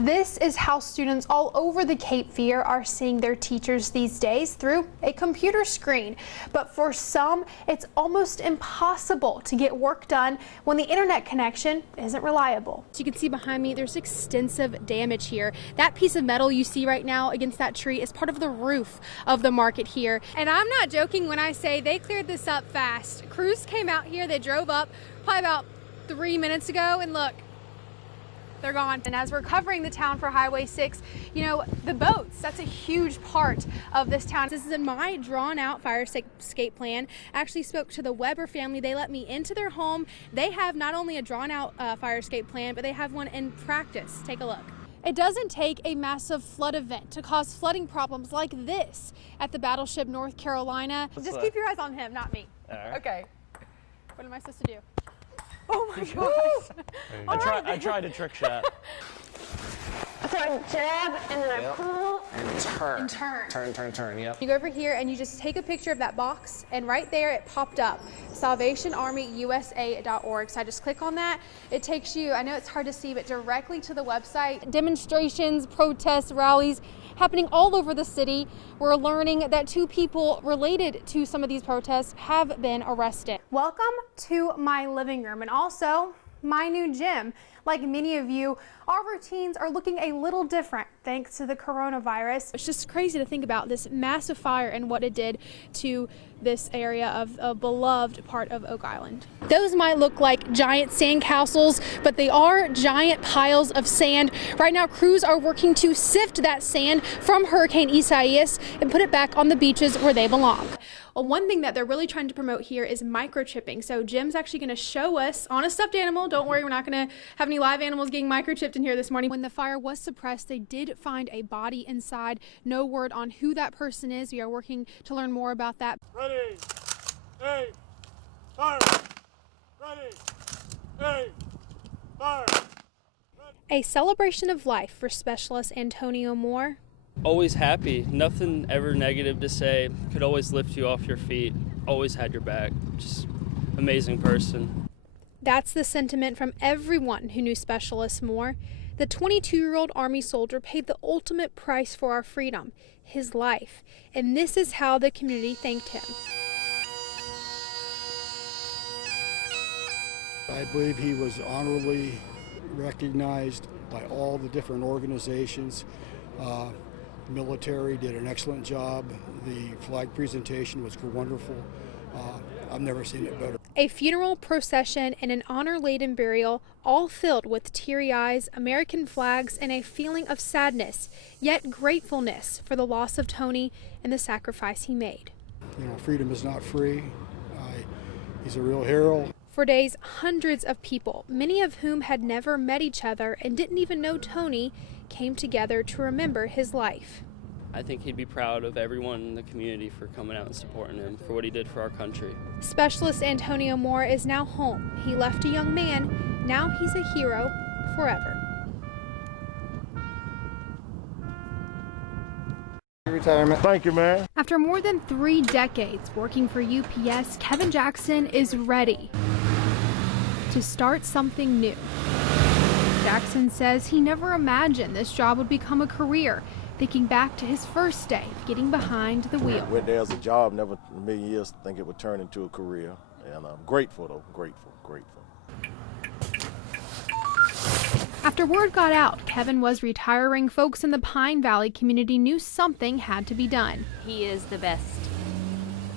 This is how students all over the Cape Fear are seeing their teachers these days, through a computer screen. But for some, it's almost impossible to get work done when the internet connection isn't reliable. So you can see behind me, there's extensive damage here. That piece of metal you see right now against that tree is part of the roof of the market here. And I'm not joking when I say they cleared this up fast. Crews came out here, they drove up probably about 3 minutes ago, and look, they're gone. And as we're covering the town for Highway 6, you know, the boats, that's a huge part of this town. This is in my drawn out fire escape plan. I actually spoke to the Weber family. They let me into their home. They have not only a drawn out fire escape plan, but they have one in practice. Take a look. It doesn't take a massive flood event to cause flooding problems like this at the Battleship North Carolina. Just keep your eyes on him, not me. Right. Okay. What am I supposed to do? Oh my gosh. I tried a trick shot. So I jab and then I pull and turn. Turn, yep. You go over here and you just take a picture of that box, and right there it popped up, salvationarmyusa.org. So I just click on that. It takes you, I know it's hard to see, but directly to the website. Demonstrations, protests, rallies happening all over the city. We're learning that 2 people related to some of these protests have been arrested. Welcome to my living room and also my new gym. Like many of you, our routines are looking a little different thanks to the coronavirus. It's just crazy to think about this massive fire and what it did to this area of a beloved part of Oak Island. Those might look like giant sand castles, but they are giant piles of sand. Right now, crews are working to sift that sand from Hurricane Isaias and put it back on the beaches where they belong. Well, one thing that they're really trying to promote here is microchipping. So Jim's actually going to show us on a stuffed animal. Don't worry, we're not going to have any live animals getting microchipped in here this morning. When the fire was suppressed, they did find a body inside. No word on who that person is. We are working to learn more about that. Ready, aim, fire. Ready, aim, fire. A celebration of life for Specialist Antonio Moore. Always happy, nothing ever negative to say, could always lift you off your feet, always had your back, just amazing person. That's the sentiment from everyone who knew Specialist Moore. The 22-year-old Army soldier paid the ultimate price for our freedom, his life, and this is how the community thanked him. I believe he was honorably recognized by all the different organizations. Military did an excellent job. The flag presentation was wonderful. I've never seen it better. A funeral procession and an honor-laden burial, all filled with teary eyes, American flags, and a feeling of sadness, yet gratefulness for the loss of Tony and the sacrifice he made. You know, freedom is not free. He's a real hero. For days, hundreds of people, many of whom had never met each other and didn't even know Tony, came together to remember his life. I think he'd be proud of everyone in the community for coming out and supporting him, for what he did for our country. Specialist Antonio Moore is now home. He left a young man. Now he's a hero forever. Retirement. Thank you, man. After more than 3 decades working for UPS, Kevin Jackson is ready to start something new. Jackson says he never imagined this job would become a career, thinking back to his first day of getting behind the wheel. When there's a job, never in a million years think it would turn into a career. And I'm grateful, though, grateful. After word got out Kevin was retiring, folks in the Pine Valley community knew something had to be done. He is the best,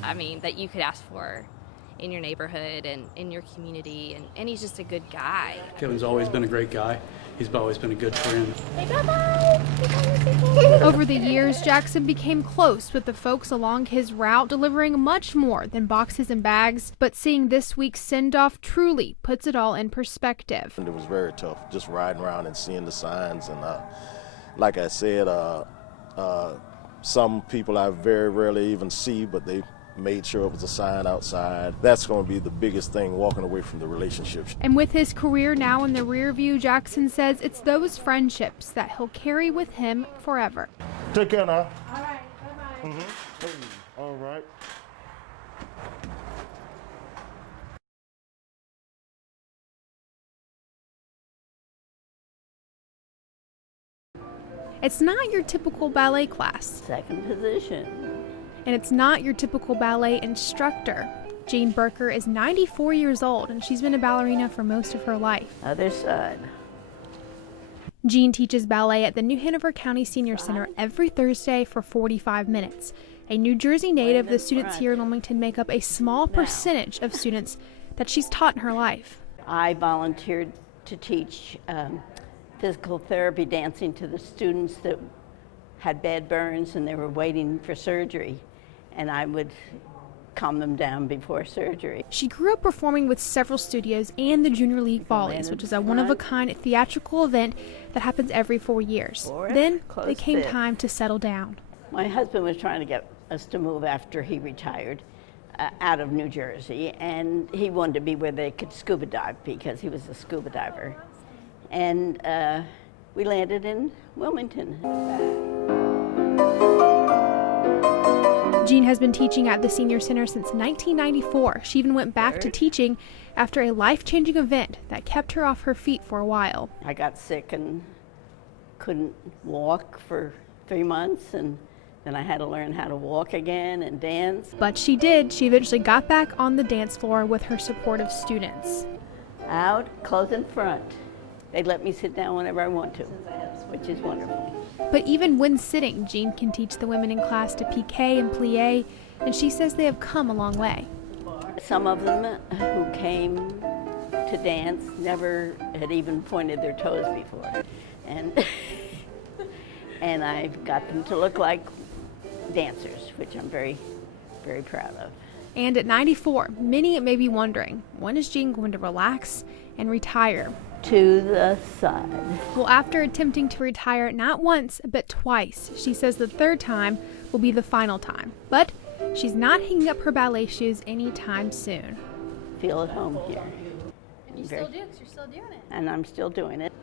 that you could ask for in your neighborhood and in your community, and he's just a good guy. Kevin's always been a great guy. He's always been a good friend. Over the years, Jackson became close with the folks along his route, delivering much more than boxes and bags. But seeing this week's send-off truly puts it all in perspective. And it was very tough, just riding around and seeing the signs. And like I said, some people I very rarely even see, but they made sure it was a sign outside. That's going to be the biggest thing, walking away from the relationships. And with his career now in the rear view, Jackson says it's those friendships that he'll carry with him forever. Take care now. All right, bye-bye. All right. It's not your typical ballet class. Second position. And it's not your typical ballet instructor. Jean Berker is 94 years old, and she's been a ballerina for most of her life. Other side. Jean teaches ballet at the New Hanover County Senior Center every Thursday for 45 minutes. A New Jersey native, the students here in Wilmington make up a small percentage of students that she's taught in her life. I volunteered to teach physical therapy dancing to the students that had bad burns and they were waiting for surgery, and I would calm them down before surgery. She grew up performing with several studios and the Junior League Follies, which is a one-of-a-kind theatrical event that happens every 4 years. Then it came time to settle down. My husband was trying to get us to move after he retired out of New Jersey, and he wanted to be where they could scuba dive because he was a scuba diver. And we landed in Wilmington. Jean has been teaching at the Senior Center since 1994. She even went back to teaching after a life-changing event that kept her off her feet for a while. I got sick and couldn't walk for 3 months, and then I had to learn how to walk again and dance. But she did. She eventually got back on the dance floor with her supportive students. Out, close in front. They let me sit down whenever I want to, which is wonderful. But even when sitting, Jean can teach the women in class to piqué and plié, and she says they have come a long way. Some of them who came to dance never had even pointed their toes before. And and I've got them to look like dancers, which I'm very, very proud of. And at 94, many may be wondering, when is Jean going to relax and retire? To the side. Well, after attempting to retire not once, but twice, she says the third time will be the final time. But she's not hanging up her ballet shoes anytime soon. Feel at home here. And you still do, because you're still doing it. And I'm still doing it.